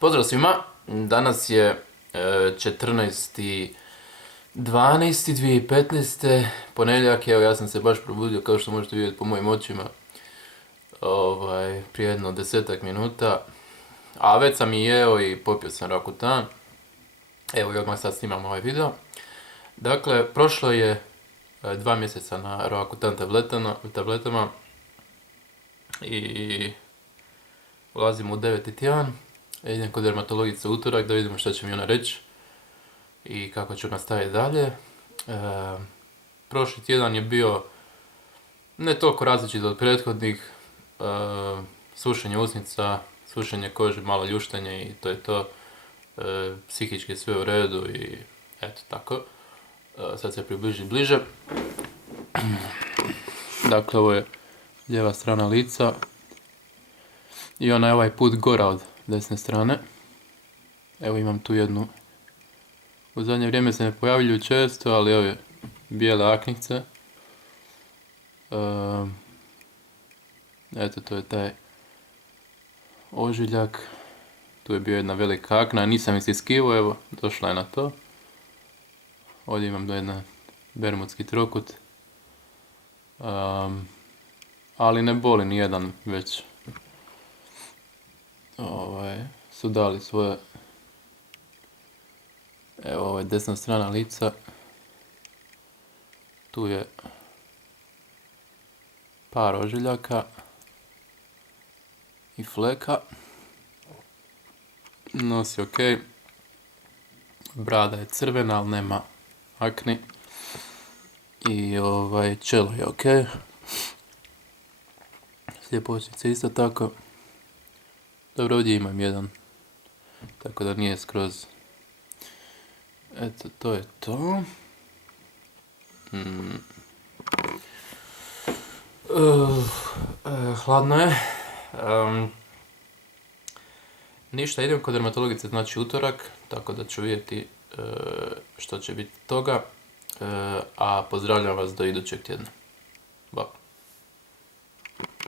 Pozdrav svima, danas je 14.12.2015. Ponedjeljak, evo ja sam se baš probudio kao što možete vidjeti po mojim očima prije jedno 10 minuta, a već sam i jeo i popio sam rakutan. Evo i odmah sad snimam ovaj video. Dakle, prošlo je 2 mjeseca na rakutan tabletama i ulazimo u 9. tjedan. Idem kod dermatologice utorak da vidimo što će mi ona reći i kako ću nastaviti dalje. Prošli tjedan je bio ne toliko različit od prethodnih. Sušenje usnica, sušenje kože, malo ljuštanje i to je to. Psihički sve u redu i eto tako. Sad se približi bliže. Dakle, ovo je lijeva strana lica i ona je ovaj put gora od desne strane. Evo imam tu jednu, u zadnje vrijeme se ne pojavljuju često, ali ove bijele aknice. Eto, to je taj ožiljak. Tu je bio jedna velika akna, nisam istiskivao, evo, došla je na to. Ovdje imam do jedan bermudski trokut. Ali ne boli ni jedan već. Su dali svoje. Evo, ovo je desna strana lica. Tu je par ožiljaka i fleka. Nos je ok. Brada je crvena, ali nema akni. I čelo je ok. Sljepočice isto tako. Dobro, ovdje imam jedan. Tako da nije skroz. Eto, to je to. Hladno je. Ništa, idem kod dermatologice, znači utorak, tako da ću vidjeti što će biti toga. A pozdravljam vas do idućeg tjedna. Bok.